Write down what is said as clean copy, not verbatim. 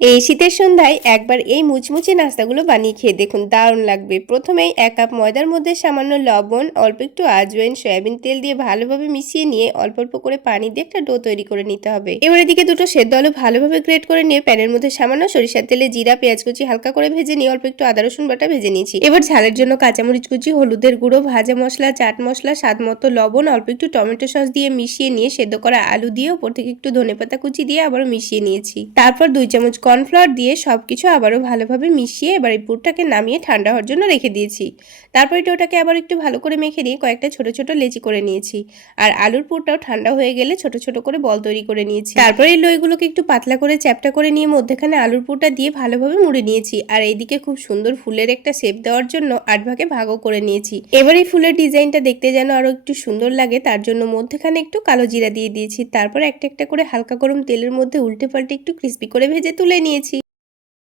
এই শীতের সন্ধ্যায় একবার এই মুচমুচে নাস্তাগুলো বানিয়ে খেয়ে দেখুন, দারুণ লাগবে। প্রথমেই 1 কাপ ময়দার মধ্যে সামান্য লবণ, অল্প একটু আজওয়াইন, সয়াবিন তেল দিয়ে ভালোভাবে মিশিয়ে নিয়ে অল্প অল্প করে পানি দিয়ে একটা ডো তৈরি করে নিতে হবে। এবার এদিকে দুটো সেদ্ধ আলু ভালোভাবে গ্রেট করে নিয়ে প্যানের মধ্যে সামান্য সরিষার তেলে জিরা, পেঁয়াজ কুচি হালকা করে ভেজে নিয়ে অল্প একটু আদা রসুন বাটা ভেজে নিয়েছি। এবার ঝালের জন্য কাঁচামরিচ কুচি, হলুদের গুঁড়ো, ভাজা মশলা, চাট মশলা, স্বাদ মতো লবণ, অল্প একটু টমেটো সস দিয়ে মিশিয়ে নিয়ে সেদ্ধ করা আলু দিয়ে উপর থেকে একটু ধনেপাতা কুচি দিয়ে আবারও মিশিয়ে নিয়েছি। তারপর 2 চামচ কর্নফ্লাওয়ার দিয়ে সবকিছু আবারও ভালোভাবে মিশিয়ে এবার এই পুরটাকে নামিয়ে ঠান্ডা হওয়ার জন্য রেখে দিয়েছি। তারপর ওটাকে আবার একটু ভালো করে মেখে নিয়ে কয়েকটা ছোট ছোট লেচি করে নিয়েছি। আর আলুর পুরটাও ঠান্ডা হয়ে গেলে ছোট ছোট করে বল তৈরি করে নিয়েছি। তারপর এই লইগুলোকে একটু পাতলা করে চ্যাপ্টা করে নিয়ে মধ্যেখানে আলুর পুরটা দিয়ে ভালোভাবে মুড়ে নিয়েছি। আর এইদিকে খুব সুন্দর ফুলের একটা শেপ দেওয়ার জন্য 8 ভাগে ভাগও করে নিয়েছি। এবার এই ফুলের ডিজাইনটা দেখতে যেন আরো একটু সুন্দর লাগে তার জন্য মধ্যেখানে একটু কালো জিরা দিয়ে দিয়েছি। তারপর একটা একটা করে হালকা গরম তেলের মধ্যে উল্টে পাল্টে একটু ক্রিস্পি করে ভেজে তুলে নিয়েছি।